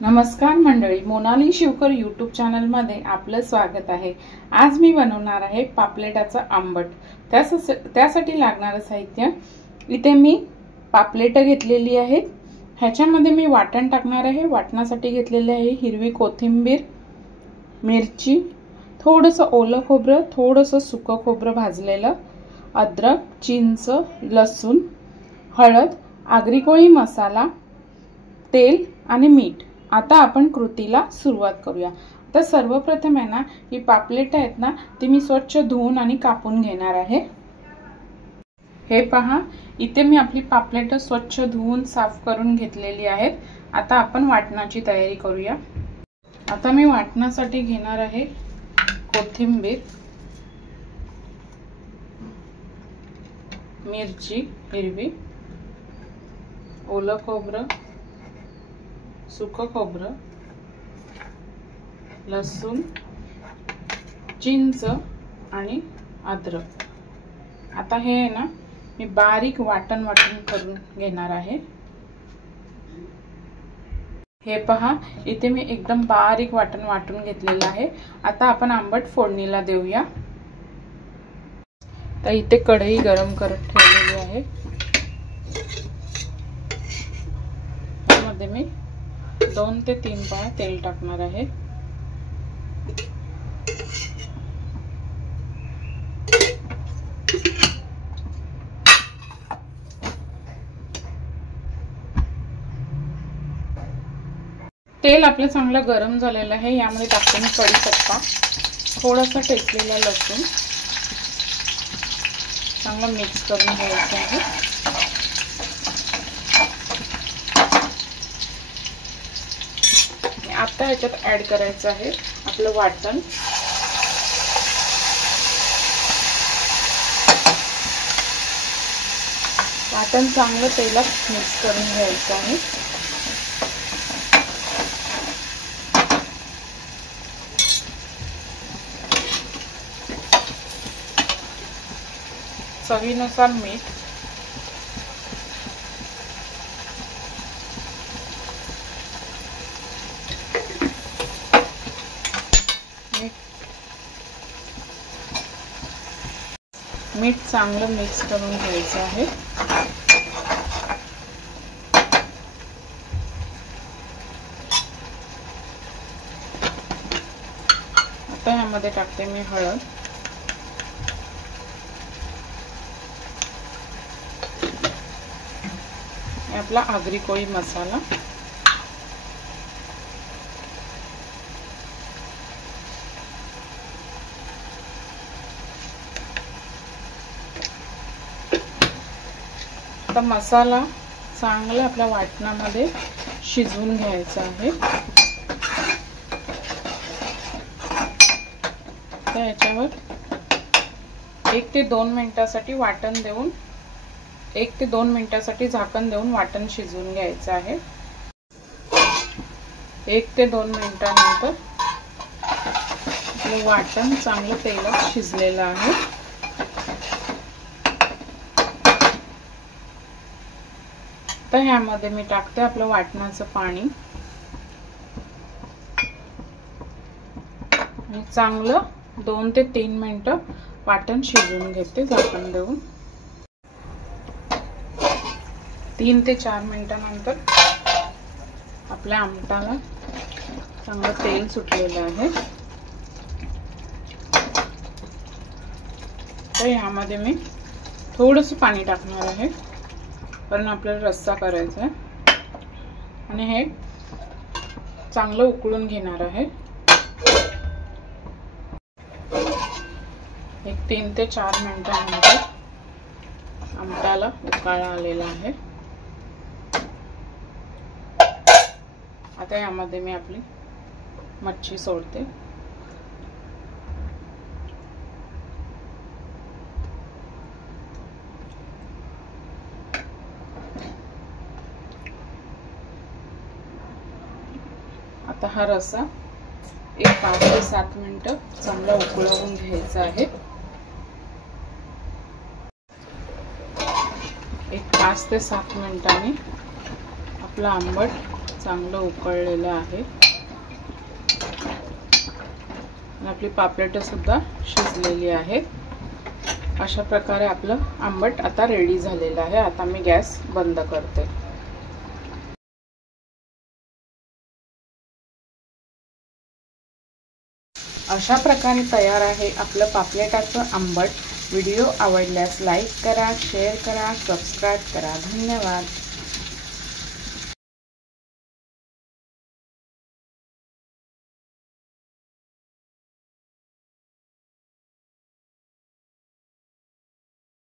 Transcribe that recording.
नमस्कार मंडळी, Monali Shivkar YouTube channel मध्ये आपलं स्वागत आहे। आज मी बनवणार आहे पापलेटाचं आंबट। त्यासाठी लागणारे साहित्य इथे मी पापलेट घेतलेली आहेत। ह्याच्यामध्ये मी वाटण टाकणार आहे। वाटणासाठी घेतलेले आहे हिरवी कोथिंबीर, मिरची, थोडंसं ओलं खोबरं, थोडंसं सुकं खोबरं भाजलेलं, अद्रक, चिंच, लसूण, हळद, आगरी कोळी मसाला, तेल आणि मीठ। आता आपण कृतीला सुरुवात करूया। तर सर्वप्रथम आहे ना, ही पापलेट आहेत ना, ती मी स्वच्छ धुवून आणि कापून घेणार आहे। हे पहा, इथे मी आपली पापलेट स्वच्छ धुवून साफ करून घेतलेली आहेत। आता आपण वाटणाची तयारी करूया। आता मी वाटणासाठी घेणार आहे कोथिंबीर, मिरची हिरवी, ओलं खोबरं, सुकं खोबरं, लसूण, चिंच आणि अद्रक। आता हे आहे ना, मी बारीक वाटण करून घेणार आहे। हे पहा, इथे मी एकदम बारीक वाटून घेतलेलं आहे। आता आपण आंबट फोडणीला देऊया। तर इथे कढई गरम करत ठेवलेली आहे। त्यामध्ये मी 2 ते 3 पळ्या तेल टाकणार आहे। तेल आपलं चांगलं गरम झालेलं आहे। यामध्ये टाकते मी कढीपत्ता, थोडासा ठेचलेला लसूण, चांगलं मिक्स करून घ्यायचं आहे। आता ह्याच्यात ऍड करायचं आहे आपलं वाटण। वाटण चांगलं तेलात मिक्स करून घ्यायचं आहे। चवीनुसार मीठ, मीठ चांगलं मिक्स करून घ्यायचं आहे। आता यामध्ये टाकते मी हळद, आपला आगरी कोळी मसाला, आता मसाला चांगला आपल्या वाटणामध्ये शिजवून घ्यायचा आहे। तर याच्यावर 1 ते 2 मिनिटांसाठी वाटण देऊन 1 ते 2 मिनिटांसाठी झाकण देऊन वाटण शिजवून घ्यायचं आहे। 1 ते 2 मिनिटांनंतर आपलं वाटण चांगलं तेलात शिजलेलं आहे। तर ह्यामध्ये मी टाकते आपलं वाटणाचं पाणी आणि चांगलं 2 ते 3 मिनिटं वाटण शिजवून घेते झाकण देऊन। 3 ते 4 मिनिटांनंतर आपल्या आमटाला चांगलं तेल सुटलेलं आहे। तर यामध्ये मी थोडंसं पाणी टाकणार आहे, कारण आपल्याला रस्सा करायचा आहे आणि हे चांगलं उकळून घेणार आहे। 3 ते 4 मिनिटांनंतर आमटाला उकाळा आलेला आहे। आता यामध्ये मी आपली मच्छी सोडते। आता हा रस्सा 5 ते 7 मिनिटं चांगला उकळवून घ्यायचा आहे। 5 ते 7 मिनिटांनी आपला आंबट चांगलं उकळलेलं आहे. आपली पापलेट सुद्धा शिजलेली आहेत. अशा प्रकारे आपलं आंबट आता रेडी झालेलं आहे. आता मी गॅस बंद करते. अशा प्रकारे तयार आहे आपलं पापलेटाचं आंबट. व्हिडिओ आवडल्यास लाईक करा, शेअर करा, सबस्क्राईब करा. धन्यवाद.